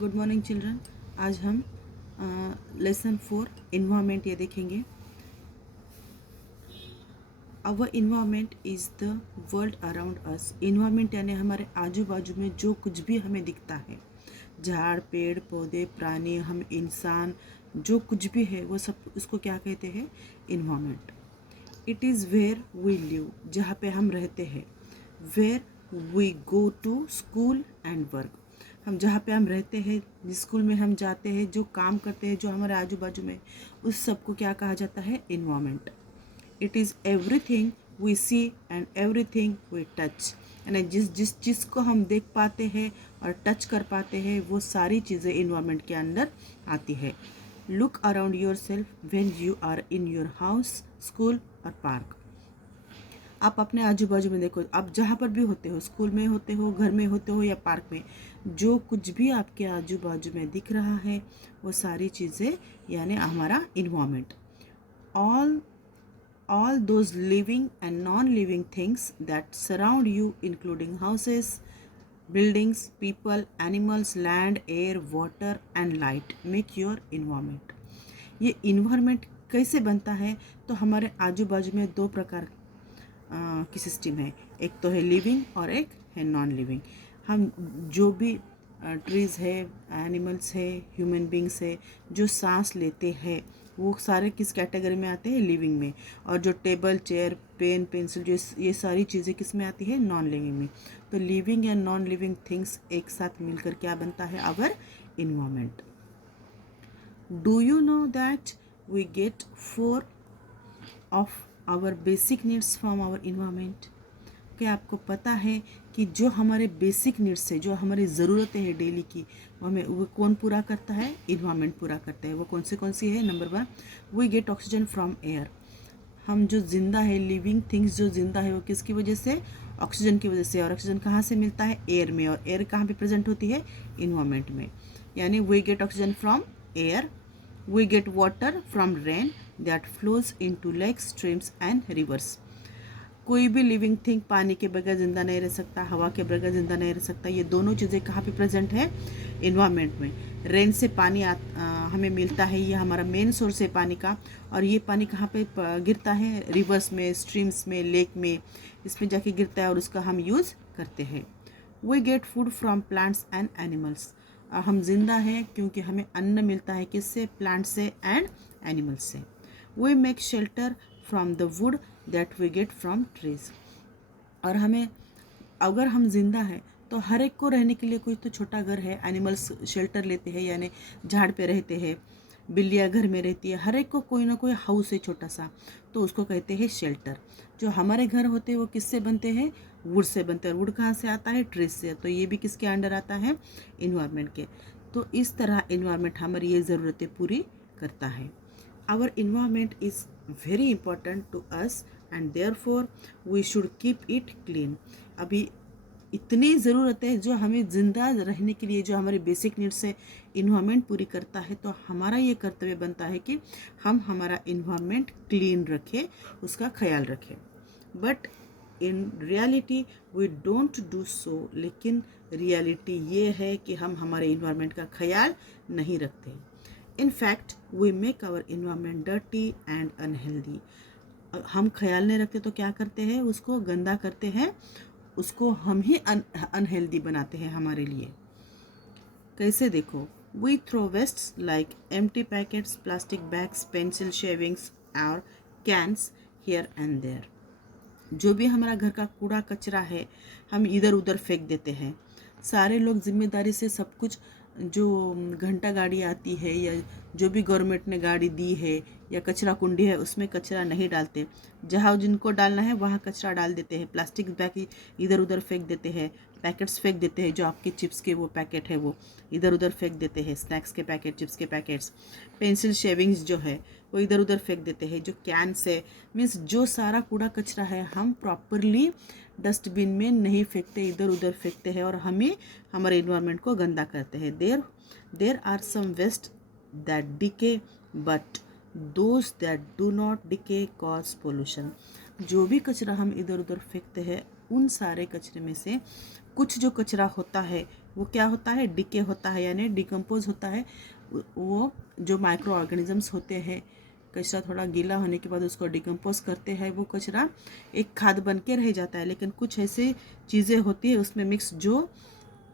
Good morning children. आज हम lesson 4 environment ये देखेंगे। Our environment is the world around us. Environment यानी हमारे आजू बाजू में जो कुछ भी हमें दिखता है, झाड़ पेड़ पौधे प्राणी हम इंसान, जो कुछ भी है वो सब उसको क्या कहते हैं? Environment. It is where we live, जहाँ पे हम रहते हैं। Where we go to school and work, हम जहाँ पे हम रहते हैं, जिस स्कूल में हम जाते हैं, जो काम करते हैं, जो हमारे आजू बाजू में, उस सब को क्या कहा जाता है? Environment. It is everything we see and everything we touch, यानी जिस जिस चीज़ को हम देख पाते हैं और टच कर पाते हैं वो सारी चीज़ें इन्वायरमेंट के अंदर आती है। Look around yourself when you are in your house, school और पार्क। आप अपने आजू बाजू में देखो, आप जहाँ पर भी होते हो, स्कूल में होते हो, घर में होते हो या पार्क में, जो कुछ भी आपके आजू बाजू में दिख रहा है वो सारी चीज़ें यानी हमारा environment. all those living and non-living things that surround you, including houses, buildings, people, animals, land, air, water and light, make your environment. ये इन्वायरमेंट कैसे बनता है? तो हमारे आजू बाजू में दो प्रकार की सिस्टम है। एक तो है लिविंग और एक है नॉन लिविंग। हम जो भी ट्रीज़ है, एनिमल्स है, ह्यूमन बींग्स है, जो सांस लेते हैं वो सारे किस कैटेगरी में आते हैं? लिविंग में। और जो टेबल चेयर पेन पेंसिल जो ये सारी चीज़ें किस में आती है? नॉन लिविंग में। तो living and non living things एक साथ मिलकर क्या बनता है? Our environment. Do you know that we get 4 of our basic needs from our environment? क्या आपको पता है कि जो हमारे बेसिक नीड्स है, जो हमारी ज़रूरतें हैं डेली की, वो कौन पूरा करता है? इन्वायरमेंट पूरा करता है। वो कौन सी है? Number 1, we get oxygen from air. हम जो जिंदा है, लिविंग थिंग्स जो जिंदा है वो किसकी वजह से? ऑक्सीजन की वजह से। और ऑक्सीजन कहाँ से मिलता है? एयर में। और एयर कहाँ पे प्रेजेंट होती है? इन्वायरमेंट में। यानी we get oxygen from air, we get water from rain that flows into lakes, streams and rivers. कोई भी लिविंग थिंग पानी के बगैर ज़िंदा नहीं रह सकता, हवा के बगैर ज़िंदा नहीं रह सकता। ये दोनों चीज़ें कहाँ पे प्रेजेंट है? इन्वायरमेंट में। रेन से पानी हमें मिलता है, ये हमारा मेन सोर्स है पानी का। और ये पानी कहाँ पे गिरता है? रिवर्स में, स्ट्रीम्स में, लेक में, इसमें जाके गिरता है और उसका हम यूज़ करते हैं। We get food from plants and animals. हम जिंदा हैं क्योंकि हमें अन्न मिलता है किससे? प्लांट से एंड एनिमल्स से। We make shelter from the wood that we get from trees. और हमें, अगर हम जिंदा हैं तो हर एक को रहने के लिए कोई तो छोटा घर है। एनिमल्स शेल्टर लेते हैं, यानी झाड़ पे रहते हैं। बिल्लियाँ घर में रहती है। हर एक को कोई ना कोई हाउस है छोटा सा, तो उसको कहते हैं शेल्टर। जो हमारे घर होते हैं वो किससे बनते हैं? वुड से बनते हैं। वुड कहाँ से आता है? ट्रीज से। तो ये भी किसके अंडर आता है? इन्वायरमेंट के। तो इस तरह इन्वायरमेंट हमारी ये ज़रूरतें पूरी करता है। Our environment is very important to us and therefore we should keep it clean. अभी इतनी ज़रूरत है जो हमें ज़िंदा रहने के लिए, जो हमारे बेसिक नीड्स है, इन्वायरमेंट पूरी करता है। तो हमारा ये कर्तव्य बनता है कि हम हमारा इन्वायरमेंट क्लीन रखें, उसका ख्याल रखें। But in reality we don't do so. लेकिन रियलिटी ये है कि हम हमारे इन्वायरमेंट का ख्याल नहीं रखते। In fact, we make our environment dirty and unhealthy. हम ख्याल नहीं रखते तो क्या करते हैं? उसको गंदा करते हैं, उसको हम ही अनहेल्दी बनाते हैं हमारे लिए। कैसे? देखो, we throw wastes like empty packets, plastic bags, pencil shavings और cans here and there. जो भी हमारा घर का कूड़ा कचरा है हम इधर उधर फेंक देते हैं। सारे लोग जिम्मेदारी से सब कुछ, जो घंटा गाड़ी आती है या जो भी गवर्नमेंट ने गाड़ी दी है या कचरा कुंडी है उसमें कचरा नहीं डालते। जहाँ जिनको डालना है वहाँ कचरा डाल देते हैं। प्लास्टिक बैग इधर उधर फेंक देते हैं, पैकेट्स फेंक देते हैं। जो आपके चिप्स के वो पैकेट है वो इधर उधर फेंक देते हैं, स्नैक्स के पैकेट, चिप्स के पैकेट्स। पेंसिल शेविंग्स जो है वो इधर उधर फेंक देते हैं। जो कैंस है, मीन्स जो सारा कूड़ा कचरा है हम प्रॉपरली डस्टबिन में नहीं फेंकते, इधर उधर फेंकते हैं और हमें हमारे इन्वायरमेंट को गंदा करते हैं। There are some waste that decay but those that do not decay cause pollution. जो भी कचरा हम इधर उधर फेंकते हैं उन सारे कचरे में से कुछ जो कचरा होता है वो क्या होता है, डिके होता है, यानी डिकम्पोज होता है। वो जो माइक्रो ऑर्गेनिजम्स होते हैं, कचरा थोड़ा गीला होने के बाद उसको डिकम्पोज करते हैं, वो कचरा एक खाद बन के रह जाता है। लेकिन कुछ ऐसे चीज़ें होती है उसमें मिक्स जो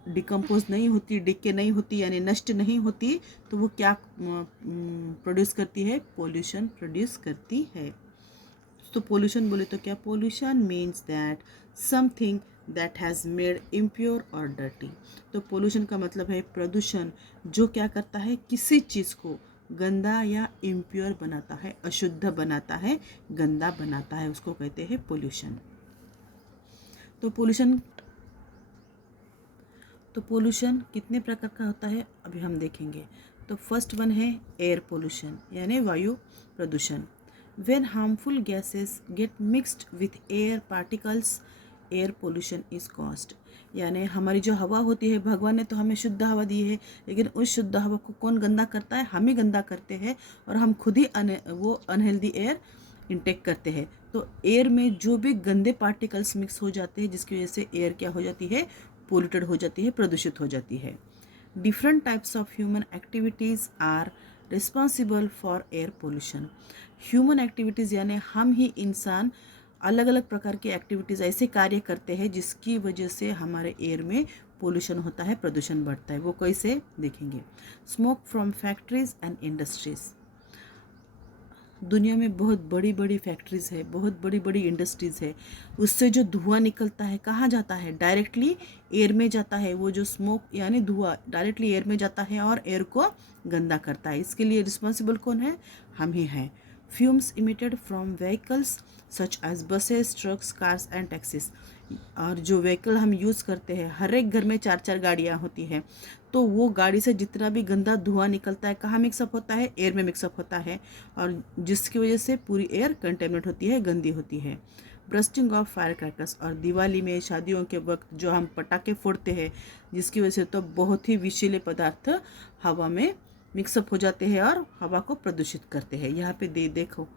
डिकम्पोज नहीं होती, डिके नहीं होती, यानी नष्ट नहीं होती, तो वो क्या प्रोड्यूस करती है, पोल्यूशन प्रोड्यूस करती है। तो पोल्यूशन बोले तो क्या, pollution means that something that has made impure और डर्टी। तो पोल्यूशन का मतलब है प्रदूषण, जो क्या करता है, किसी चीज़ को गंदा या इम्प्योर बनाता है, अशुद्ध बनाता है, गंदा बनाता है, उसको कहते हैं पोल्यूशन। तो पोल्यूशन कितने प्रकार का होता है अभी हम देखेंगे। तो फर्स्ट वन है एयर पोल्यूशन, यानी वायु प्रदूषण। When harmful gases gate mixed with air particles, air pollution is caused. यानी हमारी जो हवा होती है, भगवान ने तो हमें शुद्ध हवा दी है, लेकिन उस शुद्ध हवा को कौन गंदा करता है, हम ही गंदा करते हैं, और हम खुद ही वो अनहेल्दी एयर इंटेक करते हैं। तो एयर में जो भी गंदे पार्टिकल्स मिक्स हो जाते हैं, जिसकी वजह से एयर क्या हो जाती है, पोल्यूटेड हो जाती है, प्रदूषित हो जाती है। Different types of human activities are responsible for air pollution. Human activities यानी हम ही इंसान अलग अलग प्रकार की एक्टिविटीज़ ऐसे कार्य करते हैं जिसकी वजह से हमारे एयर में पोल्यूशन होता है, प्रदूषण बढ़ता है। वो कैसे देखेंगे। Smoke from factories and industries. दुनिया में बहुत बड़ी बड़ी फैक्ट्रीज़ है, बहुत बड़ी बड़ी इंडस्ट्रीज़ है, उससे जो धुआं निकलता है कहाँ जाता है, डायरेक्टली एयर में जाता है। वो जो स्मोक यानी धुआं डायरेक्टली एयर में जाता है और एयर को गंदा करता है। इसके लिए रिस्पॉन्सिबल कौन है, हम ही हैं। Fumes emitted from vehicles such as buses, trucks, cars and taxis. और जो व्हीकल हम यूज़ करते हैं, हर एक घर में 4-4 गाड़ियाँ होती हैं, तो वो गाड़ी से जितना भी गंदा धुआं निकलता है कहाँ मिक्सअप होता है, एयर में मिक्सअप होता है, और जिसकी वजह से पूरी एयर कंटेमिनेट होती है, गंदी होती है। ब्रस्टिंग ऑफ फायर क्रैकर्स, और दिवाली में शादियों के वक्त जो हम पटाखे फोड़ते हैं, जिसकी वजह से तो बहुत ही विषैले पदार्थ हवा में मिक्सअप हो जाते हैं और हवा को प्रदूषित करते हैं। यहाँ पे देखो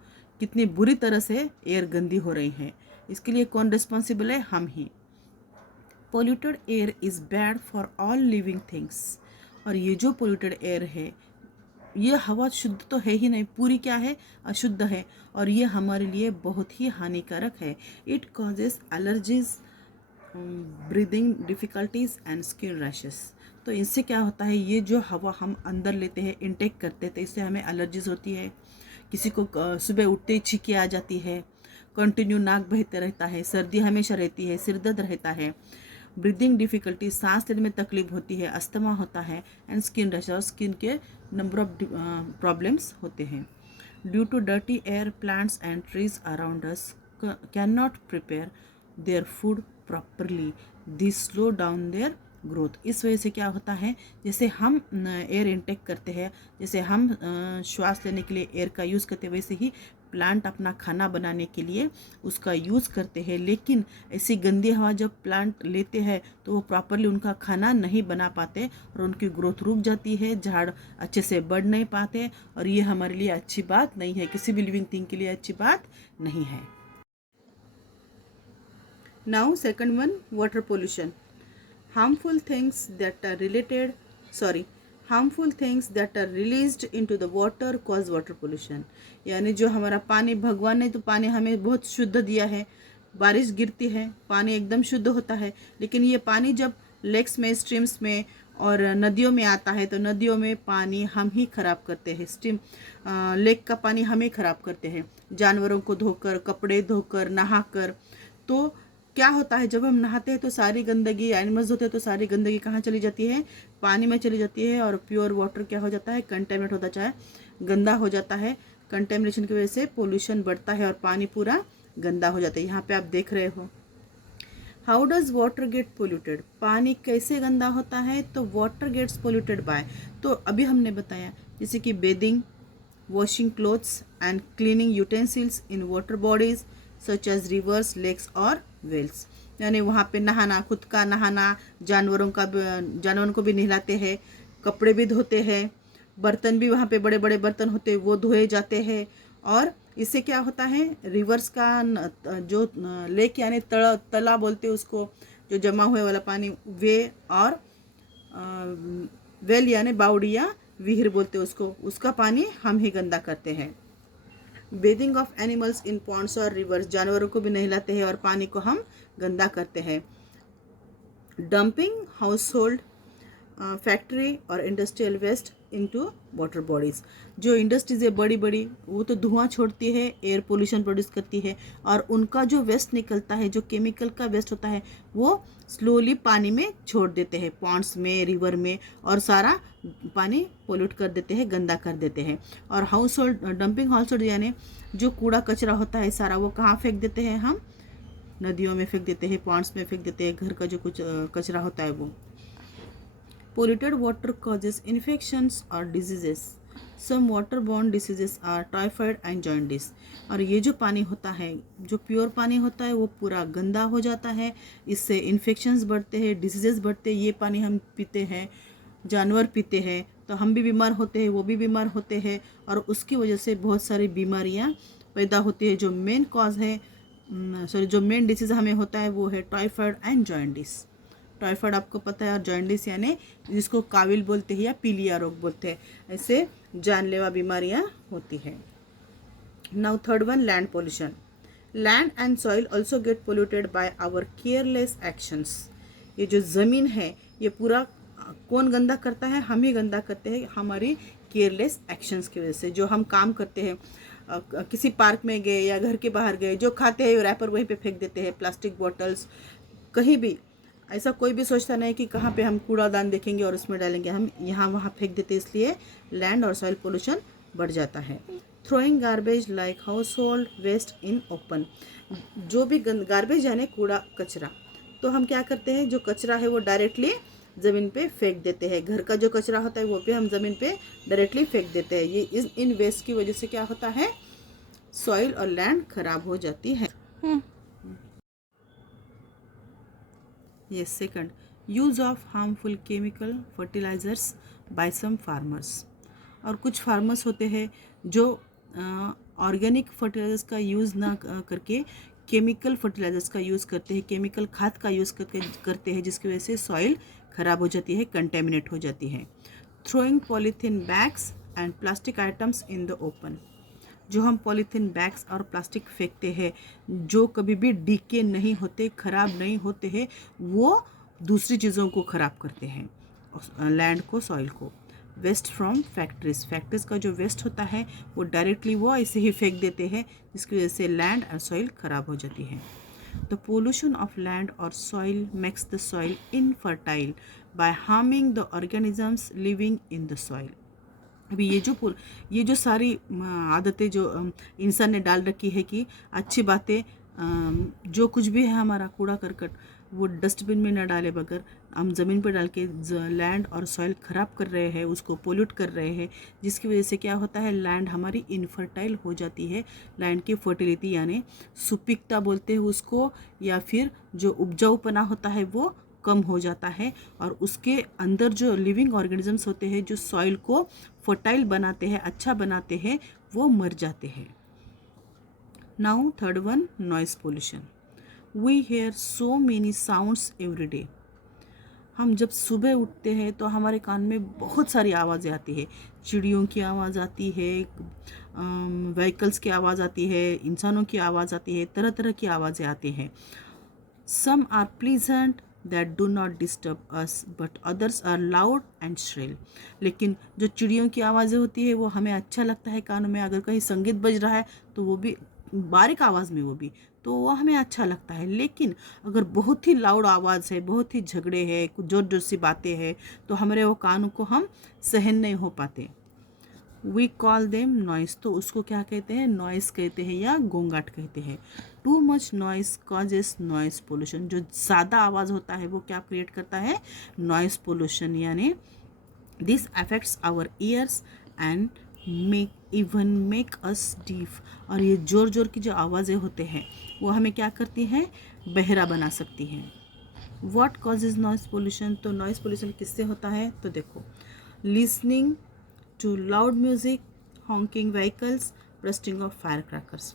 कितनी बुरी तरह से एयर गंदी हो रही है। इसके लिए कौन रिस्पॉन्सिबल है, हम ही। Polluted air is bad for all living things. और ये जो पोल्यूटेड एयर है, ये हवा शुद्ध तो है ही नहीं, पूरी क्या है, अशुद्ध है, और ये हमारे लिए बहुत ही हानिकारक है। It causes allergies, breathing difficulties and skin rashes. तो इससे क्या होता है, ये जो हवा हम अंदर लेते हैं, इनटेक करते हैं, तो इससे हमें एलर्जीज होती है। किसी को सुबह उठते ही छींके आ जाती है, कंटिन्यू नाक बहते रहता है, सर्दी हमेशा रहती है, सिर दर्द रहता है, ब्रीदिंग डिफ़िकल्टी, सांस लेने में तकलीफ होती है, अस्थमा होता है, एंड स्किन रैश, और स्किन के नंबर ऑफ प्रॉब्लम्स होते हैं। Due to dirty air, plants and trees around us can not prepare their food properly, this slow down their growth. इस वजह से क्या होता है, जैसे हम एयर इनटेक करते हैं, जैसे हम श्वास लेने के लिए एयर का यूज़ करते हैं, वैसे ही प्लांट अपना खाना बनाने के लिए उसका यूज़ करते हैं। लेकिन ऐसी गंदी हवा जब प्लांट लेते हैं तो वो प्रॉपरली उनका खाना नहीं बना पाते और उनकी ग्रोथ रुक जाती है, झाड़ अच्छे से बढ़ नहीं पाते, और ये हमारे लिए अच्छी बात नहीं है, किसी भी लिविंग थिंग के लिए अच्छी बात नहीं है। Now second one, water pollution. harmful things that are harmful things that are released into the water cause water pollution। यानी जो हमारा पानी, भगवान ने तो पानी हमें बहुत शुद्ध दिया है, बारिश गिरती है, पानी एकदम शुद्ध होता है, लेकिन ये पानी जब लेक्स में, स्ट्रीम्स में और नदियों में आता है, तो नदियों में पानी हम ही खराब करते हैं। लेक का पानी हम ही खराब करते हैं, जानवरों को धोकर, कपड़े धोकर, नहाकर। तो क्या होता है, जब हम नहाते हैं तो सारी गंदगी, एनिमल्स होते हैं तो सारी गंदगी कहाँ चली जाती है, पानी में चली जाती है, और प्योर वाटर क्या हो जाता है, कंटेमिनेट होता चाहे गंदा हो जाता है। कंटेमिनेशन की वजह से पोल्यूशन बढ़ता है और पानी पूरा गंदा हो जाता है। यहाँ पे आप देख रहे हो। How does water get polluted, पानी कैसे गंदा होता है, तो वाटर गेट्स पोल्यूटेड बाय, तो अभी हमने बताया, जैसे कि bathing, washing clothes and cleaning utensils in water bodies such as rivers, lakes और वेल्स। यानी वहाँ पे नहाना, खुद का नहाना, जानवरों को भी नहलाते हैं, कपड़े भी धोते हैं, बर्तन भी वहाँ पे बड़े बड़े बर्तन होते हैं वो धोए जाते हैं। और इससे क्या होता है, रिवर्स का जो लेक यानी तला बोलते हैं उसको, जो जमा हुए वाला पानी, वे और वेल यानी बावड़ी या विहिर बोलते हैं उसको, उसका पानी हम ही गंदा करते हैं। Bathing of animals in ponds और रिवर्स, जानवरों को भी नहलाते हैं और पानी को हम गंदा करते हैं। डंपिंग हाउस होल्ड, फैक्ट्री और industrial waste into water bodies, जो इंडस्ट्रीज है बड़ी बड़ी वो तो धुआं छोड़ती है, एयर पोल्यूशन प्रोड्यूस करती है, और उनका जो वेस्ट निकलता है, जो केमिकल का वेस्ट होता है, वो स्लोली पानी में छोड़ देते हैं, पॉन्ड्स में, रिवर में, और सारा पानी पोल्यूट कर देते हैं, गंदा कर देते हैं। और house hold dumping house hold यानी जो कूड़ा कचरा होता है सारा, वो कहाँ फेंक देते हैं हम? नदियों में फेंक देते हैं, पॉन्ड्स में फेंक देते हैं, घर का जो कुछ कचरा होता है वो। Polluted water causes infections or diseases. Some waterborne diseases are typhoid and jaundice. और ये जो पानी होता है, जो प्योर पानी होता है, वो पूरा गंदा हो जाता है, इससे इन्फेक्शंस बढ़ते हैं, डिसीजेस बढ़ते हैं। ये पानी हम पीते हैं, जानवर पीते हैं, तो हम भी बीमार होते हैं, वो भी बीमार होते हैं, और उसकी वजह से बहुत सारी बीमारियाँ पैदा होती है। जो मेन कॉज है, जो मेन डिसीज़ हमें होता है वो है टाइफाइड एंड जॉन्डिस। टाइफाइड आपको पता है, और जॉन्डिस यानी जिसको काविल बोलते हैं या पीलिया रोग बोलते हैं, ऐसे जानलेवा बीमारियां होती है। Now third one, land pollution. Land and soil also get polluted by our careless actions. ये जो ज़मीन है, ये पूरा कौन गंदा करता है? हम ही गंदा करते हैं, हमारी केयरलेस एक्शंस की वजह से। जो हम काम करते हैं, किसी पार्क में गए या घर के बाहर गए, जो खाते हैं रैपर वहीं पे फेंक देते हैं, प्लास्टिक बॉटल्स, कहीं भी ऐसा कोई भी सोचता नहीं कि कहाँ पे हम कूड़ादान देखेंगे और उसमें डालेंगे, हम यहाँ वहाँ फेंक देते, इसलिए लैंड और सॉइल पोल्यूशन बढ़ जाता है। Throwing garbage like household waste in open, जो भी गार्बेज यानी कूड़ा कचरा, तो हम क्या करते हैं, जो कचरा है वो डायरेक्टली ज़मीन पे फेंक देते हैं। घर का जो कचरा होता है वो भी हम ज़मीन पे डायरेक्टली फेंक देते हैं। ये इन वेस्ट की वजह से क्या होता है, सॉइल और लैंड खराब हो जाती है। Yes, second, use of harmful chemical fertilizers by some farmers. और कुछ फार्मर्स होते हैं जो ऑर्गेनिक फर्टिलाइजर्स का यूज़ ना करके केमिकल फर्टिलाइजर्स का यूज़ करते हैं, केमिकल खाद का यूज़ करते हैं, जिसकी वजह से सॉइल ख़राब हो जाती है, कंटेमिनेट हो जाती है। Throwing polythene bags and plastic items in the open, जो हम पॉलीथीन बैग्स और प्लास्टिक फेंकते हैं, जो कभी भी डीके नहीं होते, ख़राब नहीं होते हैं, वो दूसरी चीज़ों को ख़राब करते हैं, लैंड को, सॉइल को। वेस्ट फ्रॉम फैक्ट्रीज, फैक्ट्रीज का जो वेस्ट होता है वो डायरेक्टली वो ऐसे ही फेंक देते हैं, जिसकी वजह से लैंड और सॉइल ख़राब हो जाती है। द पोल्यूशन ऑफ लैंड और soil makes the soil infertile by harming the organisms living in the soil. अभी ये जो सारी आदतें जो इंसान ने डाल रखी है कि अच्छी बातें, जो कुछ भी है हमारा कूड़ा करकट, वो डस्टबिन में न डाले बगैर हम ज़मीन पर डाल के लैंड और सॉइल ख़राब कर रहे हैं, उसको पोल्यूट कर रहे हैं, जिसकी वजह से क्या होता है, लैंड हमारी इनफर्टाइल हो जाती है। लैंड की फर्टिलिटी यानी सुपिकता बोलते हैं उसको, या फिर जो उपजाऊपना होता है वो कम हो जाता है, और उसके अंदर जो लिविंग ऑर्गेनिजम्स होते हैं, जो सॉइल को फर्टाइल बनाते हैं, अच्छा बनाते हैं, वो मर जाते हैं। Now third one, noise pollution. We hear so many sounds every day. हम जब सुबह उठते हैं तो हमारे कान में बहुत सारी आवाज़ें आती है, चिड़ियों की आवाज़ आती है, व्हीकल्स की आवाज़ आती है, इंसानों की आवाज़ आती है, तरह तरह की आवाज़ें आती हैं। Some are pleasant that do not disturb us but others are loud and shrill। लेकिन जो चिड़ियों की आवाज़ें होती है वो हमें अच्छा लगता है कानों में, अगर कहीं संगीत बज रहा है तो वो भी बारीक आवाज़ में, वो भी तो वो हमें अच्छा लगता है। लेकिन अगर बहुत ही लाउड आवाज़ है, बहुत ही झगड़े हैं, कुछ जोर जोर सी बातें हैं, तो हमारे वो कानों को हम सहन नहीं हो पाते। वी कॉल देम नॉइस, तो उसको क्या कहते हैं, नॉइस कहते हैं या गोंगाट कहते हैं। Too much noise causes noise pollution, जो ज़्यादा आवाज़ होता है वो क्या क्रिएट करता है, नॉइस पोल्यूशन, यानी this affects our ears and make us deaf. और ये जोर जोर की जो आवाज़ें होते हैं वो हमें क्या करती हैं, बहरा बना सकती हैं। व्हाट कॉजेज नॉइस पोल्यूशन, तो नॉइस पोल्यूशन किससे होता है, तो देखो, listening to loud music, honking vehicles, bursting of firecrackers।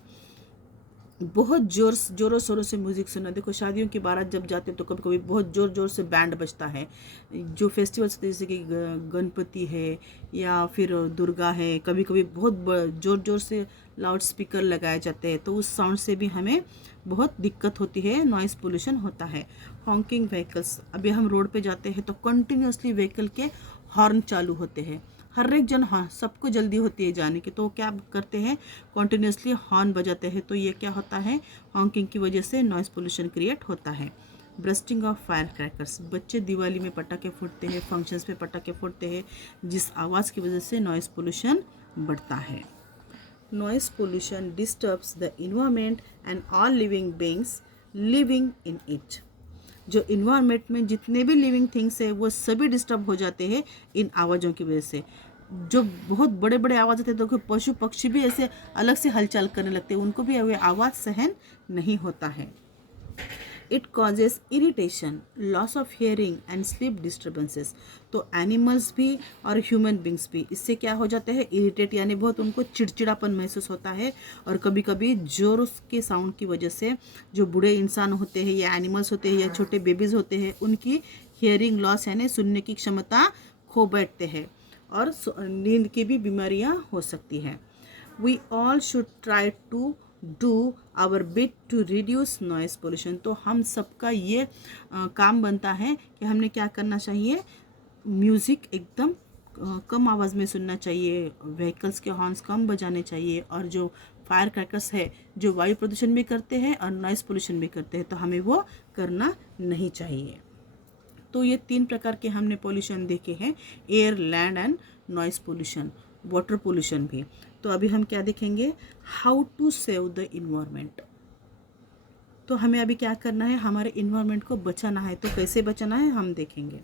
बहुत ज़ोरों शोरों से म्यूज़िक सुनना। देखो शादियों की बारात जब जाते हैं तो कभी कभी बहुत ज़ोर ज़ोर से बैंड बजता है। जो फेस्टिवल्स जैसे कि गणपति है या फिर दुर्गा है, कभी कभी बहुत ज़ोर ज़ोर से लाउड स्पीकर लगाए जाते हैं, तो उस साउंड से भी हमें बहुत दिक्कत होती है, नॉइज़ पोल्यूशन होता है। हॉकिंग व्हीकल्स, अभी हम रोड पे जाते हैं तो कंटिन्यूसली व्हीकल के हॉर्न चालू होते हैं। हर एक जन, हाँ सबको जल्दी होती है जाने की, तो क्या करते हैं, कॉन्टिन्यूसली हॉर्न बजाते हैं। तो ये क्या होता है, हॉकिंग की वजह से नॉइज़ पोल्यूशन क्रिएट होता है। ब्रस्टिंग ऑफ फायर क्रैकर्स, बच्चे दिवाली में पटाखे फोड़ते हैं, फंक्शंस में पटाखे फोड़ते हैं, जिस आवाज़ की वजह से नॉइज़ पोल्यूशन बढ़ता है। Noise pollution disturbs the environment and all living beings living in it. जो इन्वायरमेंट में जितने भी लिविंग थिंग्स है वो सभी डिस्टर्ब हो जाते हैं इन आवाज़ों की वजह से। जो बहुत बड़े बड़े आवाज़ आते हैं तो पशु पक्षी भी ऐसे अलग से हलचल करने लगते हैं, उनको भी वे आवाज़ सहन नहीं होता है। It causes irritation, loss of hearing and sleep disturbances. तो एनिमल्स भी और ह्यूमन बींग्स भी इससे क्या हो जाते हैं, इरिटेट, यानी बहुत उनको चिड़चिड़ापन महसूस होता है। और कभी कभी जोर के साउंड की वजह से जो बूढ़े इंसान होते हैं या एनिमल्स होते हैं या छोटे बेबीज़ होते हैं, उनकी हियरिंग लॉस यानी सुनने की क्षमता खो बैठते हैं और नींद की भी बीमारियां हो सकती हैं। We all should try to do our bit to reduce noise pollution. तो हम सबका ये काम बनता है कि हमने क्या करना चाहिए, म्यूज़िक एकदम कम आवाज़ में सुनना चाहिए, व्हीकल्स के हॉर्न्स कम बजाने चाहिए, और जो फायर क्रैकर्स है जो वायु प्रदूषण भी करते हैं और नॉइज़ पोल्यूशन भी करते हैं, तो हमें वो करना नहीं चाहिए। तो ये 3 प्रकार के हमने पोल्यूशन देखे हैं, air, land and noise pollution, water pollution भी। तो अभी हम क्या देखेंगे, how to save the environment. तो हमें अभी क्या करना है, हमारे इन्वायरमेंट को बचाना है। तो कैसे बचाना है हम देखेंगे।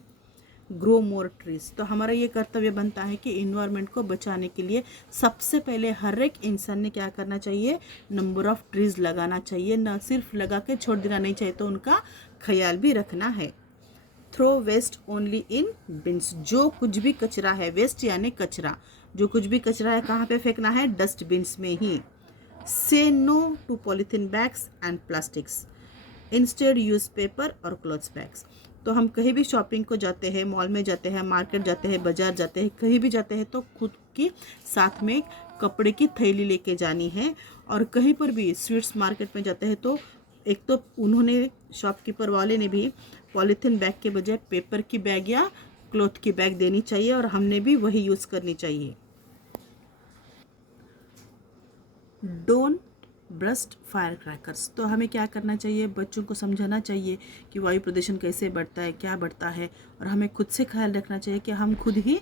ग्रो मोर ट्रीज, तो हमारा ये कर्तव्य बनता है कि इन्वायरमेंट को बचाने के लिए सबसे पहले हर एक इंसान ने क्या करना चाहिए, नंबर ऑफ ट्रीज लगाना चाहिए, न सिर्फ लगा के छोड़ देना नहीं चाहिए, तो उनका ख्याल भी रखना है। Throw waste only in bins, जो कुछ भी कचरा है, वेस्ट यानी कचरा, जो कुछ भी कचरा है कहाँ पे फेंकना है, डस्टबिन्स में ही। Say no to polythene bags and plastics, instead use paper और क्लॉथ्स बैग्स। तो हम कहीं भी शॉपिंग को जाते हैं, मॉल में जाते हैं, मार्केट जाते हैं, बाजार जाते हैं, कहीं भी जाते हैं, तो खुद की साथ में कपड़े की थैली लेके जानी है। और कहीं पर भी स्वीट्स मार्केट में जाते हैं तो एक तो उन्होंने, शॉपकीपर वाले ने भी पॉलीथीन बैग के बजाय पेपर की बैग या क्लॉथ की बैग देनी चाहिए, और हमने भी वही यूज़ करनी चाहिए। डोंट ब्रस्ट फायर क्रैकर्स, तो हमें क्या करना चाहिए, बच्चों को समझाना चाहिए कि वायु प्रदूषण कैसे बढ़ता है, क्या बढ़ता है, और हमें खुद से ख्याल रखना चाहिए कि हम खुद ही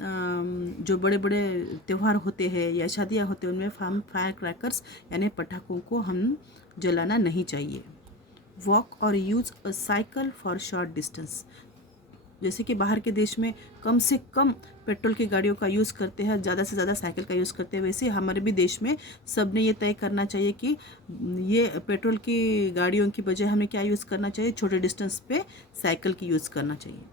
जो बड़े बड़े त्यौहार होते हैं या शादियाँ होते हैं उनमें हम फायर क्रैकर्स यानी पटाखों को हम जलाना नहीं चाहिए। वॉक और use a cycle for short distance, जैसे कि बाहर के देश में कम से कम पेट्रोल की गाड़ियों का यूज़ करते हैं, ज़्यादा से ज़्यादा साइकिल का यूज़ करते हैं, वैसे हमारे भी देश में सब ने ये तय करना चाहिए कि ये पेट्रोल की गाड़ियों की बजाय हमें क्या यूज़ करना चाहिए, छोटे डिस्टेंस पे साइकिल की यूज़ करना चाहिए।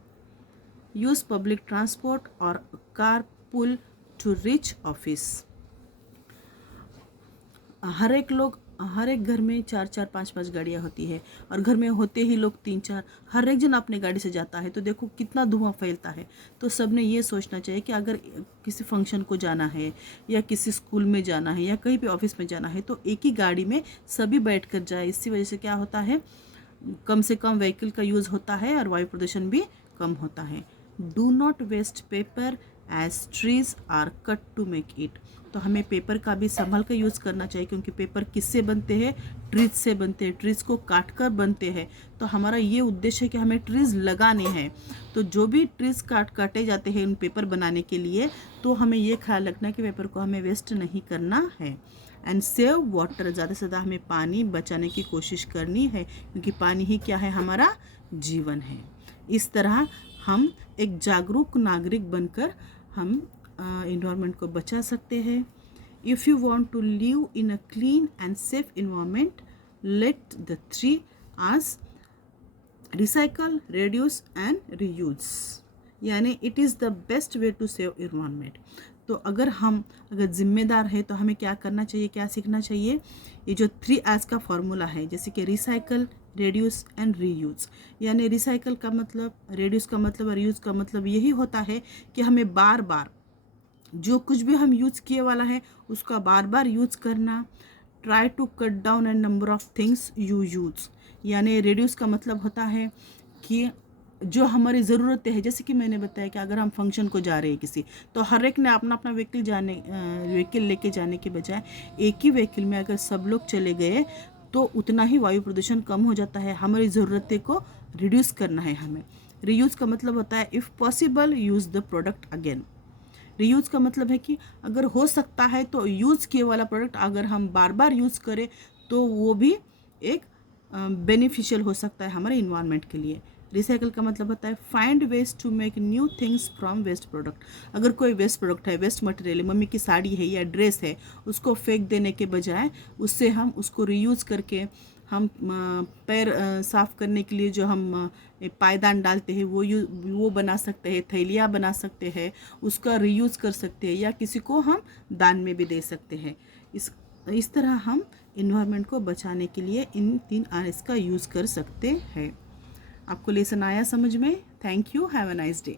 यूज़ पब्लिक ट्रांसपोर्ट और car pool to reach office. हर एक घर में 4-4 5-5 गाड़ियाँ होती है, और घर में होते ही लोग 3-4, हर एक जन अपने गाड़ी से जाता है, तो देखो कितना धुआं फैलता है। तो सब ने ये सोचना चाहिए कि अगर किसी फंक्शन को जाना है या किसी स्कूल में जाना है या कहीं पे ऑफिस में जाना है, तो एक ही गाड़ी में सभी बैठ कर जाए। इसी वजह से क्या होता है, कम से कम व्हीकल का यूज़ होता है और वायु प्रदूषण भी कम होता है। Do not waste paper as trees are cut to make it, तो हमें पेपर का भी संभल कर यूज़ करना चाहिए, क्योंकि पेपर किससे बनते हैं, ट्रीज से बनते हैं, ट्रीज को काट कर बनते हैं। तो हमारा ये उद्देश्य है कि हमें ट्रीज लगाने हैं। तो जो भी ट्रीज काटे जाते हैं उन पेपर बनाने के लिए, तो हमें ये ख्याल रखना है कि पेपर को हमें वेस्ट नहीं करना है। एंड सेव वाटर, ज़्यादा से ज़्यादा हमें पानी बचाने की कोशिश करनी है, क्योंकि पानी ही क्या है, हमारा जीवन है। इस तरह हम एक जागरूक नागरिक बनकर हम इन्वायरमेंट को बचा सकते हैं। If you want to live in a clean and safe environment, let the 3 R's recycle, reduce and reuse, यानी it is the best way to save environment. तो अगर जिम्मेदार है तो हमें क्या करना चाहिए, क्या सीखना चाहिए? ये जो 3 R's का फॉर्मूला है, जैसे कि रिसाइकल, रेड्यूस एंड रीयूज़। यानी रिसाइकल का मतलब, रेड्यूस का मतलब और यूज़ का मतलब यही होता है कि हमें बार बार जो कुछ भी हम यूज़ किए वाला है उसका बार बार यूज़ करना। Try to cut down an number of things you use. यानी रिड्यूस का मतलब होता है कि जो हमारी ज़रूरतें हैं, जैसे कि मैंने बताया कि अगर हम फंक्शन को जा रहे हैं किसी, तो हर एक ने अपना अपना व्हीकल लेके जाने के बजाय एक ही व्हीकल में अगर सब लोग चले गए तो उतना ही वायु प्रदूषण कम हो जाता है। हमारी ज़रूरतें को रिड्यूस करना है हमें। रीयूज़ का मतलब होता है if possible use the product again. Reuse का मतलब है कि अगर हो सकता है तो यूज़ किए वाला प्रोडक्ट अगर हम बार बार यूज़ करें तो वो भी एक बेनिफिशियल हो सकता है हमारे इन्वायरमेंट के लिए। रिसाइकल का मतलब होता है find ways to make new things from waste product. अगर कोई वेस्ट प्रोडक्ट है, वेस्ट मटेरियल है, मम्मी की साड़ी है या ड्रेस है, उसको फेंक देने के बजाय उससे हम उसको रीयूज़ करके हम पैर साफ़ करने के लिए जो हम पायदान डालते हैं वो बना सकते हैं, थैलियाँ बना सकते हैं, उसका रीयूज़ कर सकते हैं या किसी को हम दान में भी दे सकते हैं। इस तरह हम इन्वायरमेंट को बचाने के लिए इन 3 R's का यूज़ कर सकते हैं। आपको लेसन आया समझ में? Thank you, have a nice day.